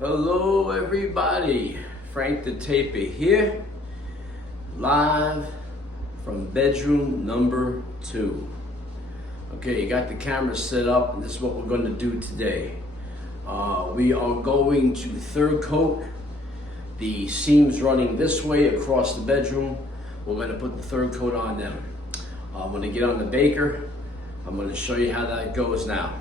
Hello everybody, Frank the Taper here, live from bedroom number 2. Okay, you got the camera set up and this is what we're going to do today. We are going to third coat the seams running this way across the bedroom. We're going to put the third coat on them. I'm going to get on the baker. I'm going to show you how that goes now.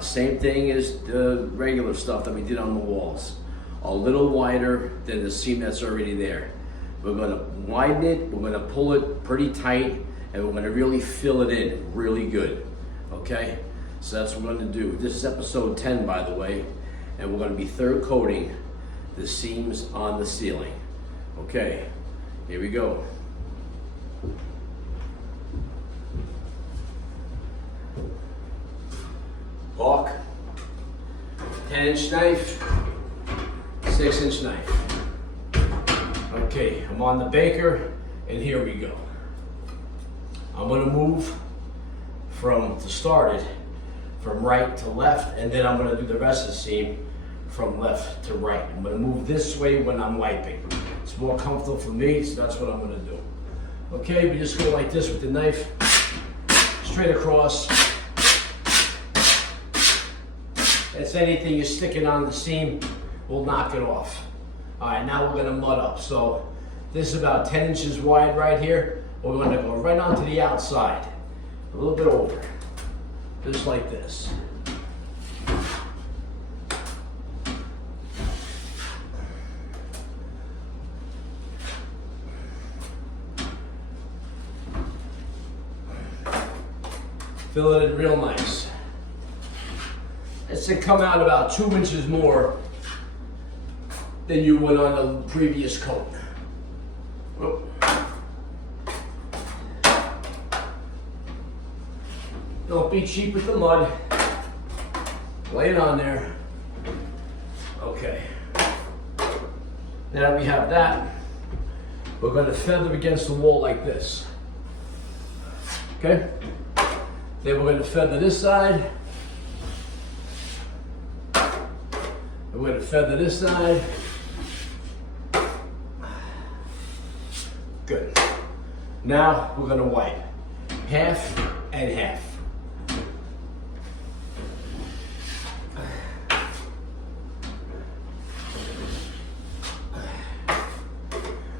Same thing as the regular stuff that we did on the walls. A little wider than the seam that's already there. We're going to widen it, we're going to pull it pretty tight, and we're going to really fill it in really good. Okay? So that's what we're going to do. This is episode 10, by the way, and we're going to be third coating the seams on the ceiling. Okay, here we go. Hawk, 10-inch knife, 6-inch knife. Okay, I'm on the baker, and here we go. I'm gonna move from right to left, and then I'm gonna do the rest of the seam from left to right. I'm gonna move this way when I'm wiping. It's more comfortable for me, so that's what I'm gonna do. Okay, we just go like this with the knife, straight across. It's anything you're sticking on the seam, we'll knock it off. All right, now we're gonna mud up. So this is about 10 inches wide right here. We're gonna go right onto the outside, a little bit over, just like this. Fill it in real nice. It's to come out about 2 inches more than you would on the previous coat. Whoop. Don't be cheap with the mud. Lay it on there. Okay. Now that we have that, we're going to feather against the wall like this. Okay? Then we're going to feather this side. We're going to feather this side. Good. Now we're going to wipe half and half.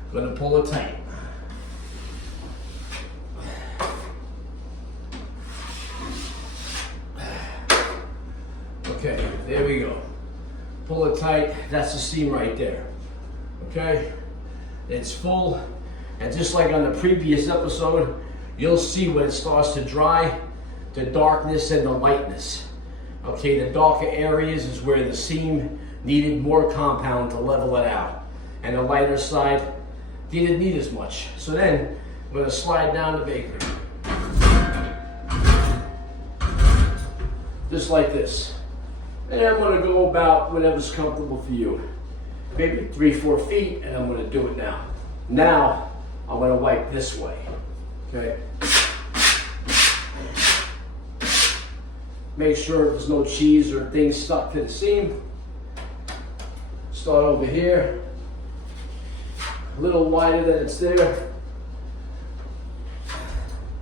I'm going to pull it tight. Okay, there we go. Pull it tight, that's the seam right there. Okay? It's full, and just like on the previous episode, you'll see when it starts to dry, the darkness and the lightness. Okay, the darker areas is where the seam needed more compound to level it out. And the lighter side didn't need as much. So then, I'm gonna slide down the baker. Just like this. And I'm going to go about whatever's comfortable for you. Maybe 3-4 feet, and I'm going to do it now. Now, I'm going to wipe this way. Okay? Make sure there's no cheese or things stuck to the seam. Start over here. A little wider than it's there.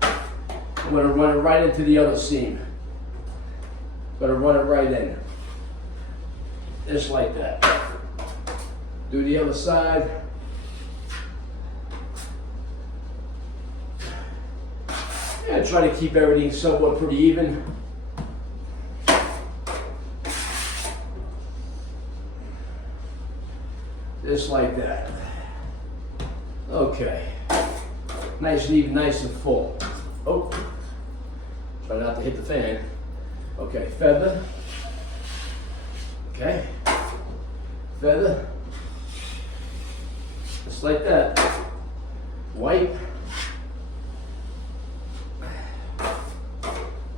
I'm going to run it right into the other seam. I'm going to run it right in. Just like that. Do the other side. And try to keep everything somewhat pretty even. Just like that. Okay. Nice and even, nice and full. Oh. Try not to hit the fan. Okay, feather. Okay, feather, just like that. Wipe,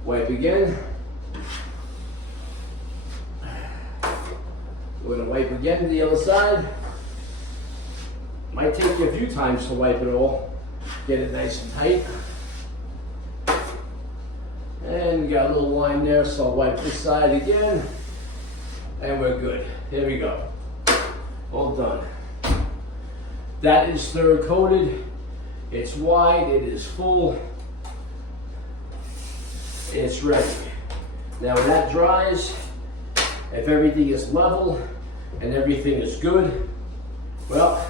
wipe again. We're gonna wipe again to the other side. Might take you a few times to wipe it all. Get it nice and tight. And got a little line there, so I'll wipe this side again. And we're good. Here we go. All done. That is third coated. It's wide, it is full. It's ready. Now when that dries, if everything is level and everything is good, well,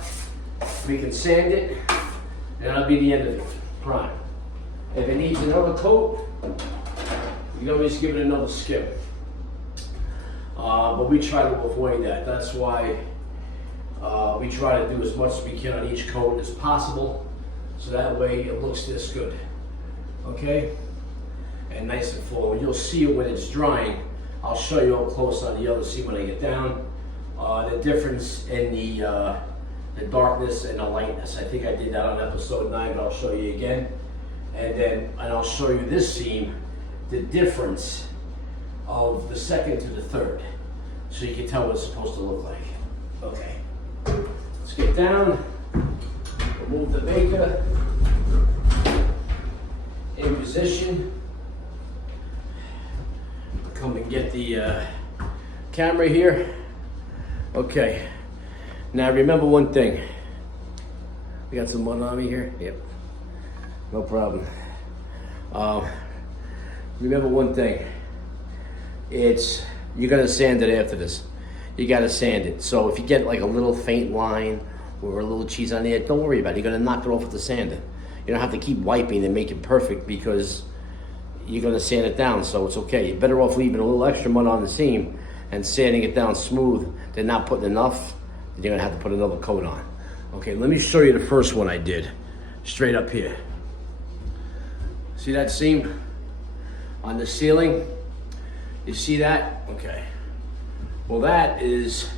we can sand it and that'll be the end of it. Prime. If it needs another coat, you can always give it another skim. But we try to avoid that. That's why we try to do as much as we can on each coat as possible, so that way it looks this good. Okay? And nice and full. You'll see it when it's drying. I'll show you up close on the other, see when I get down. The difference in the darkness and the lightness. I think I did that on episode 9, but I'll show you again. And I'll show you this seam, the difference of the second to the third, so you can tell what it's supposed to look like. Okay, let's get down, remove the baker, in position, come and get the camera here. Okay, now remember one thing, we got some mud on me here, yep, no problem. Remember one thing, you gotta sand it after this. You gotta sand it. So if you get like a little faint line or a little cheese on there, don't worry about it. You're gonna knock it off with the sander. You don't have to keep wiping and make it perfect because you're gonna sand it down, so it's okay. You're better off leaving a little extra mud on the seam and sanding it down smooth than not putting enough, then you're gonna have to put another coat on. Okay, let me show you the first one I did, straight up here. See that seam on the ceiling? You see that? Okay. Well, that is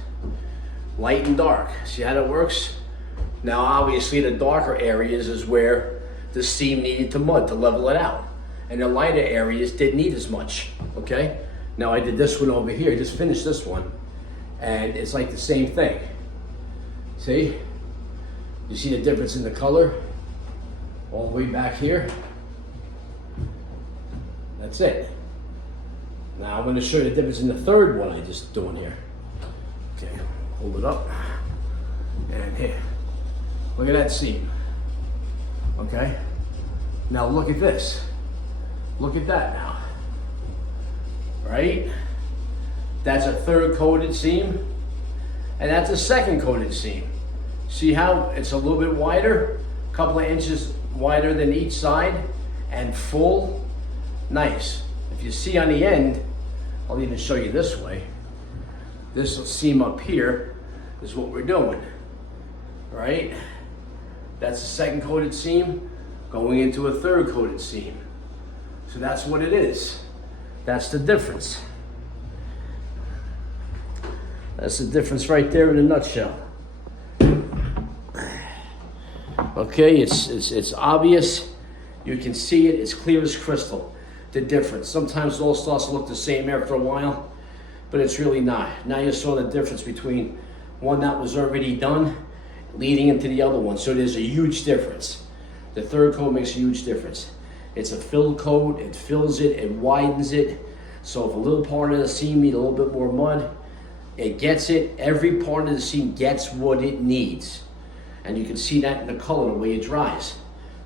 light and dark. See how that works? Now, obviously, the darker areas is where the seam needed to mud to level it out. And the lighter areas didn't need as much, okay? Now, I did this one over here. I just finished this one. And it's like the same thing. See? You see the difference in the color? All the way back here. That's it. Now I'm going to show you the difference in the third one I just doing here. Okay, hold it up. And here. Look at that seam. Okay? Now look at this. Look at that now. Right? That's a third coated seam. And that's a second coated seam. See how it's a little bit wider? A couple of inches wider than each side. And full. Nice. If you see on the end, I'll even show you this way. This seam up here is what we're doing, right? That's a second coated seam going into a third coated seam. So that's what it is. That's the difference. That's the difference right there in a nutshell. Okay, it's obvious. You can see it, it's clear as crystal. The difference. Sometimes it all starts to look the same after a while, but it's really not. Now you saw the difference between one that was already done leading into the other one. So there's a huge difference. The third coat makes a huge difference. It's a fill coat, it fills it, it widens it. So if a little part of the seam needs a little bit more mud, it gets it. Every part of the seam gets what it needs. And you can see that in the color, the way it dries.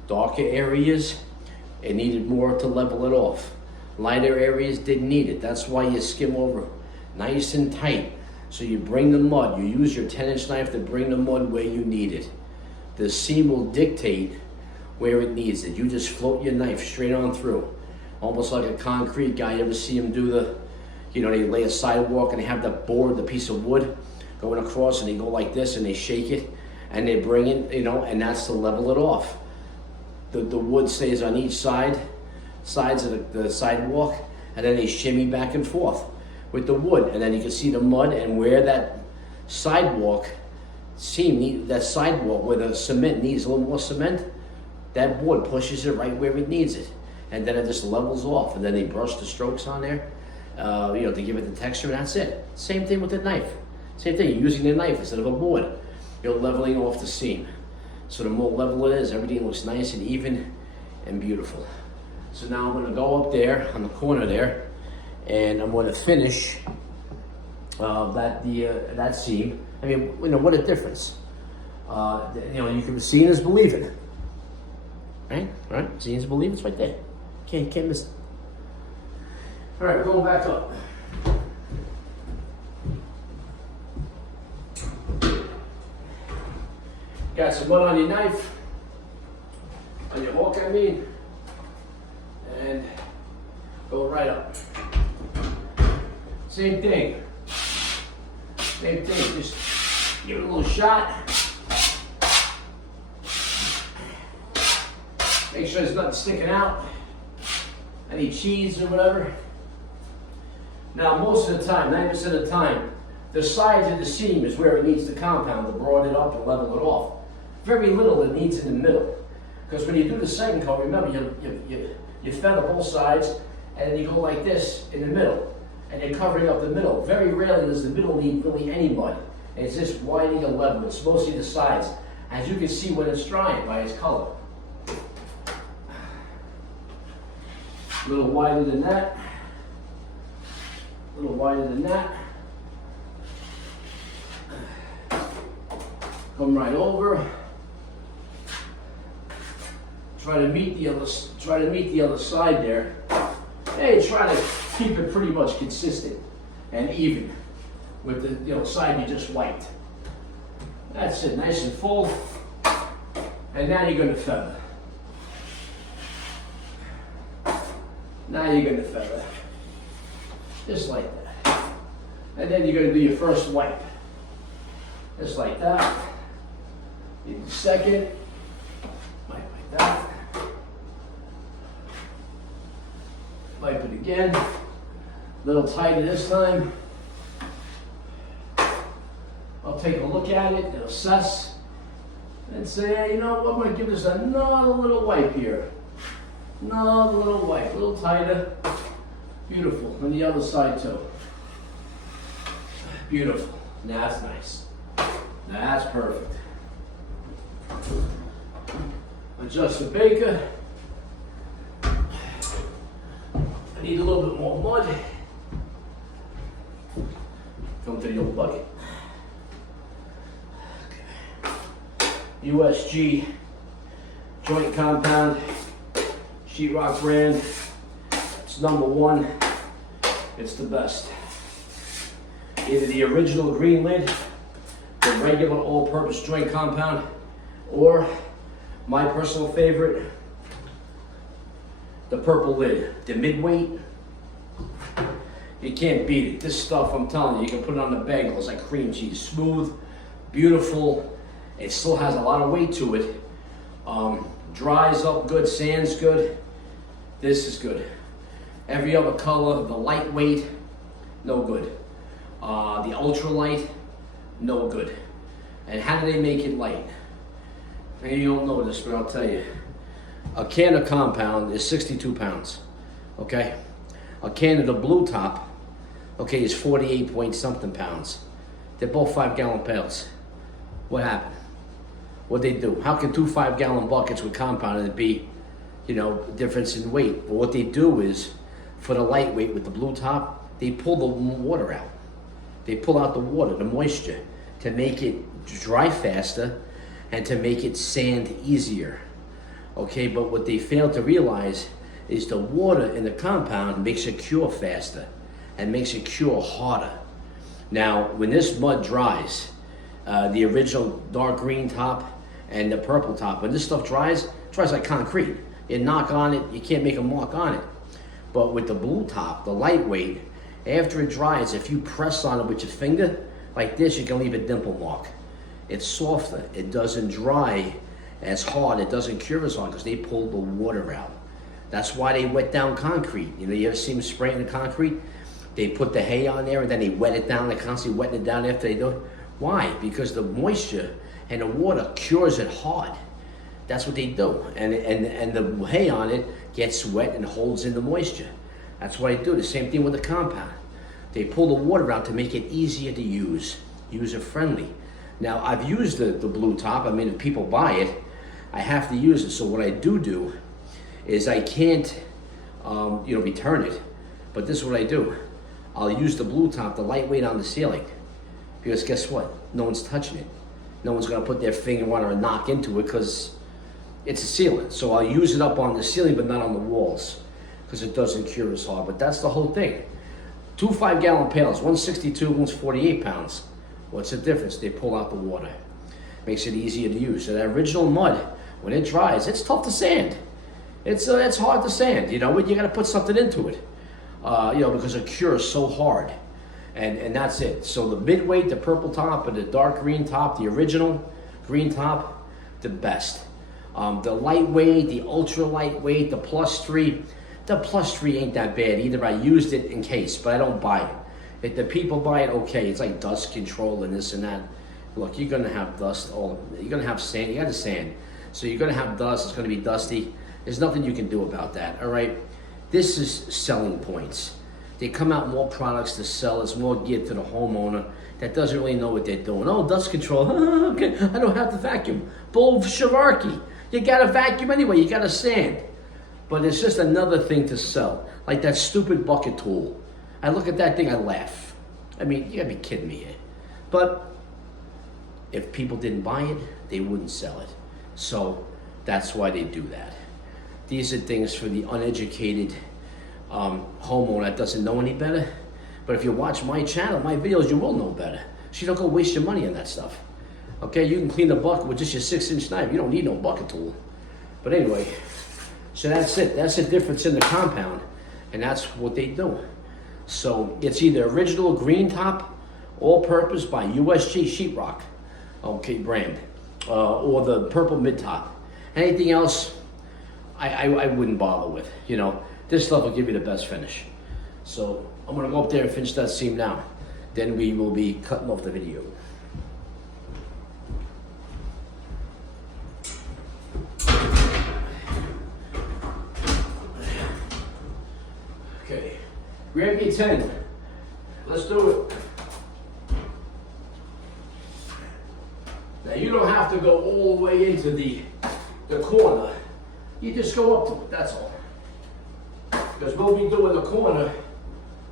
Darker areas, it needed more to level it off. Lighter areas didn't need it. That's why you skim over nice and tight. So you bring the mud, you use your 10-inch knife to bring the mud where you need it. The seam will dictate where it needs it. You just float your knife straight on through. Almost like a concrete guy. You ever see him do they lay a sidewalk and they have the board, the piece of wood going across and they go like this and they shake it and they bring it, and that's to level it off. The wood stays on each sides of the sidewalk, and then they shimmy back and forth with the wood, and then you can see the mud and where that sidewalk where the cement needs a little more cement, that board pushes it right where it needs it, and then it just levels off, and then they brush the strokes on there, to give it the texture, and that's it. Same thing with the knife. Same thing, you're using the knife instead of a board. You're leveling off the seam. So the more level it is, everything looks nice and even and beautiful. So now I'm gonna go up there on the corner there, and I'm gonna finish that seam. I mean, what a difference. You can see it as believing. Right? Seeing is believing. It's right there. Can't miss it. All right, we're going back up. Got some mud on your knife, on your hook, I mean, and go right up. Same thing, just give it a little shot. Make sure there's nothing sticking out, any cheese or whatever. Now, most of the time, 90% of the time, the sides of the seam is where it needs the compound to broaden it up and level it off. Very little it needs in the middle. Because when you do the second coat, remember, you feather both sides, and then you go like this in the middle, and you're covering up the middle. Very rarely does the middle need really any mud. It's just widening a level. It's mostly the sides, as you can see when it's drying by its color. A little wider than that. A little wider than that. Come right over. Try to meet the other side there. Hey, try to keep it pretty much consistent and even with the side you just wiped. That's it, nice and full. And now you're going to feather. Now you're going to feather. Just like that. And then you're going to do your first wipe. Just like that. You do the second. Wipe like that. Wipe it again. A little tighter this time. I'll take a look at it and assess and say, hey, you know what, I'm going to give this another little wipe here. Another little wipe, a little tighter. Beautiful. On the other side too. Beautiful. Now that's nice. Now that's perfect. Adjust the baker. I need a little bit more mud. Come to the old bucket. Okay. USG joint compound, sheetrock brand. It's #1. It's the best. Either the original green lid, the regular all-purpose joint compound, or my personal favorite, the purple lid, the mid-weight. You can't beat it. This stuff, I'm telling you, you can put it on the bagels like cream cheese. Smooth, beautiful. It still has a lot of weight to it. Dries up good, sands good. This is good. Every other color, the lightweight, no good. The ultralight, no good. And how do they make it light? Maybe you don't know this, but I'll tell you. A can of compound is 62 pounds, okay? A can of the blue top, okay, is 48 point something pounds. They're both 5-gallon pails. What happened? What'd they do? How can 2 5-gallon buckets with compound and it be, difference in weight? But what they do is, for the lightweight with the blue top, they pull the water out. They pull out the water, the moisture, to make it dry faster and to make it sand easier. Okay, but what they fail to realize is the water in the compound makes it cure faster and makes it cure harder. Now, when this mud dries, the original dark green top and the purple top, when this stuff dries, it dries like concrete. You knock on it, you can't make a mark on it. But with the blue top, the lightweight, after it dries, if you press on it with your finger, like this, you can leave a dimple mark. It's softer, it doesn't dry as hard, it doesn't cure as hard because they pull the water out. That's why they wet down concrete. You ever see them spraying the concrete? They put the hay on there and then they wet it down. They're constantly wetting it down after they do it. Why? Because the moisture and the water cures it hard. That's what they do. And the hay on it gets wet and holds in the moisture. That's why they do the same thing with the compound. They pull the water out to make it easier to use, user-friendly. Now, I've used the blue top. I mean, if people buy it, I have to use it. So what I do is I can't, return it. But this is what I do. I'll use the blue top, the lightweight on the ceiling. Because guess what? No one's touching it. No one's gonna put their finger on it or knock into it because it's a sealant. So I'll use it up on the ceiling, but not on the walls, because it doesn't cure as hard. But that's the whole thing. 2 5-gallon pails, one's 62, one's 48 pounds. What's the difference? They pull out the water. Makes it easier to use. So that original mud, when it dries, it's tough to sand. It's hard to sand, you know, you gotta put something into it. You know, because it cures so hard. And that's it. So the midweight, the purple top, and the dark green top, the original green top, the best. The lightweight, the ultra lightweight, the +3. The +3 ain't that bad either. I used it in case, but I don't buy it. If the people buy it, okay, it's like dust control and this and that. Look, you're gonna have dust, you're gonna have sand, you got the sand. So you're gonna have dust, it's gonna be dusty. There's nothing you can do about that, all right? This is selling points. They come out more products to sell. It's more geared to the homeowner that doesn't really know what they're doing. Oh, dust control. Okay, I don't have to vacuum. Bull shavarky. You gotta vacuum anyway. You gotta sand. But it's just another thing to sell. Like that stupid bucket tool. I look at that thing, I laugh. I mean, you gotta be kidding me here. But if people didn't buy it, they wouldn't sell it. So that's why they do that. These are things for the uneducated homeowner that doesn't know any better. But if you watch my channel, my videos, you will know better. So you don't go waste your money on that stuff. Okay, you can clean the bucket with just your 6-inch knife. You don't need no bucket tool. But anyway, so that's it. That's the difference in the compound. And that's what they do. So it's either original green top, all purpose by USG sheetrock, okay, brand, or the purple mid top. Anything else, I wouldn't bother with, you know. This stuff will give you the best finish. So I'm gonna go up there and finish that seam now. Then we will be cutting off the video. Okay, grab me 10. Let's do it. Now you don't have to go all the way into the corner. You just go up to it, that's all. Because we'll be doing the corner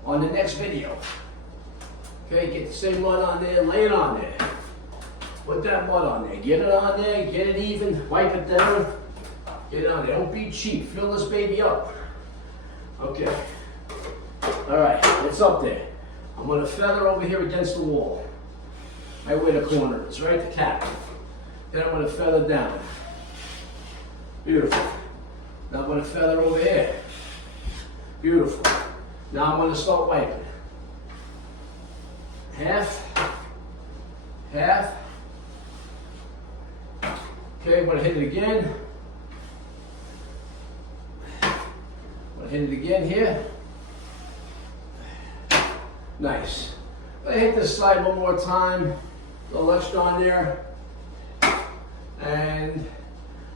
on the next video. Okay, get the same mud on there, lay it on there. Put that mud on there, get it on there, get it even, wipe it down, get it on there. Don't be cheap, fill this baby up. Okay, all right, it's up there. I'm gonna feather over here against the wall. Right where the corner is, right, the cap. Then I'm gonna feather down. Beautiful. Now I'm gonna feather over here. Beautiful. Now I'm going to start wiping. Half. Half. Okay, I'm going to hit it again. I'm going to hit it again here. Nice. I'm going to hit this side one more time. A little extra on there. And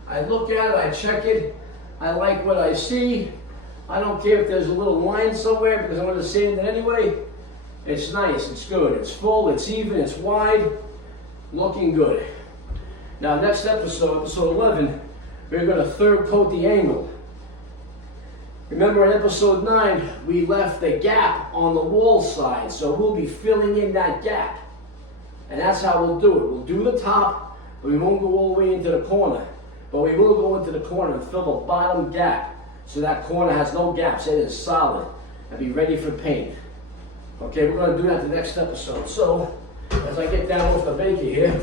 I look at it, I check it. I like what I see. I don't care if there's a little line somewhere because I'm going to sand it anyway. It's nice, it's good, it's full, it's even, it's wide, looking good. Now next episode, episode 11, we're going to third coat the angle. Remember in episode 9, we left a gap on the wall side, so we'll be filling in that gap. And that's how we'll do it. We'll do the top, but we won't go all the way into the corner. But we will go into the corner and fill the bottom gap. So that corner has no gaps, it is solid, and be ready for paint. Okay, we're going to do that the next episode. So, as I get down off the baker here,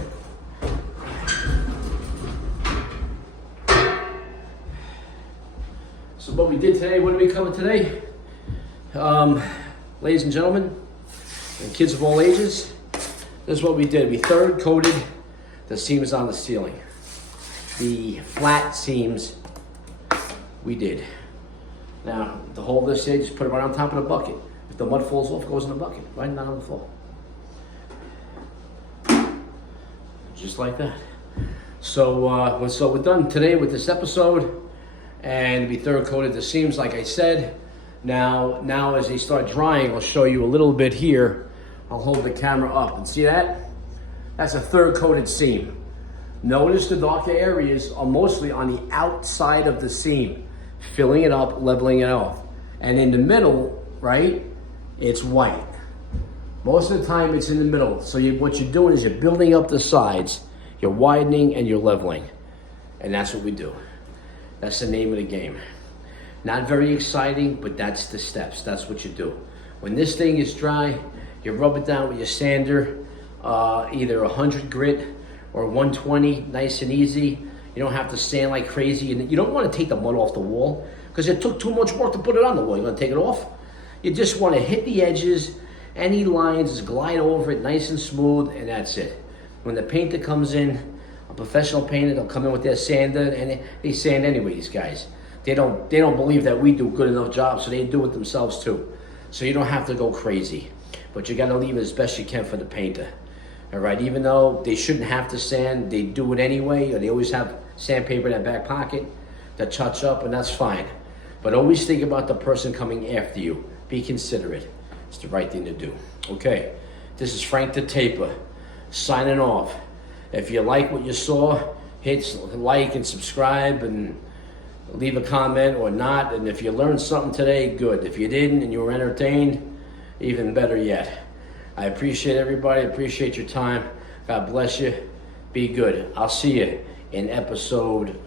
so what we did today, what did we cover today? Ladies and gentlemen, and kids of all ages, this is what we did. We third coated the seams on the ceiling. The flat seams we did. Now, to hold this here, just put it right on top of the bucket. If the mud falls off, it goes in the bucket, right down on the floor. Just like that. So, so we're done today with this episode, and we third coated the seams, like I said. Now as they start drying, I'll show you a little bit here. I'll hold the camera up, and see that? That's a third coated seam. Notice the darker areas are mostly on the outside of the seam, filling it up, leveling it off. And in the middle, right, it's white. Most of the time it's in the middle. So what you're doing is you're building up the sides, you're widening and you're leveling. And that's what we do. That's the name of the game. Not very exciting, but that's the steps. That's what you do. When this thing is dry, you rub it down with your sander, either 100 grit or 120, nice and easy. You don't have to sand like crazy. And you don't want to take the mud off the wall because it took too much work to put it on the wall. You're gonna take it off? You just want to hit the edges, any lines, just glide over it nice and smooth, and that's it. When the painter comes in, a professional painter, they'll come in with their sander, and they sand anyway, these guys. They don't believe that we do good enough job, so they do it themselves too. So you don't have to go crazy, but you gotta leave it as best you can for the painter. All right, even though they shouldn't have to sand, they do it anyway, or they always have sandpaper in their back pocket to touch up, and that's fine. But always think about the person coming after you. Be considerate. It's the right thing to do. Okay, this is Frank the Taper, signing off. If you like what you saw, hit like and subscribe and leave a comment or not. And if you learned something today, good. If you didn't and you were entertained, even better yet. I appreciate everybody. Appreciate your time. God bless you. Be good. I'll see you in episode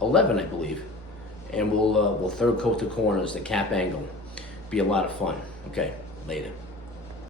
11, I believe. And we'll third coat the corners, the cap angle. Be a lot of fun. Okay, later.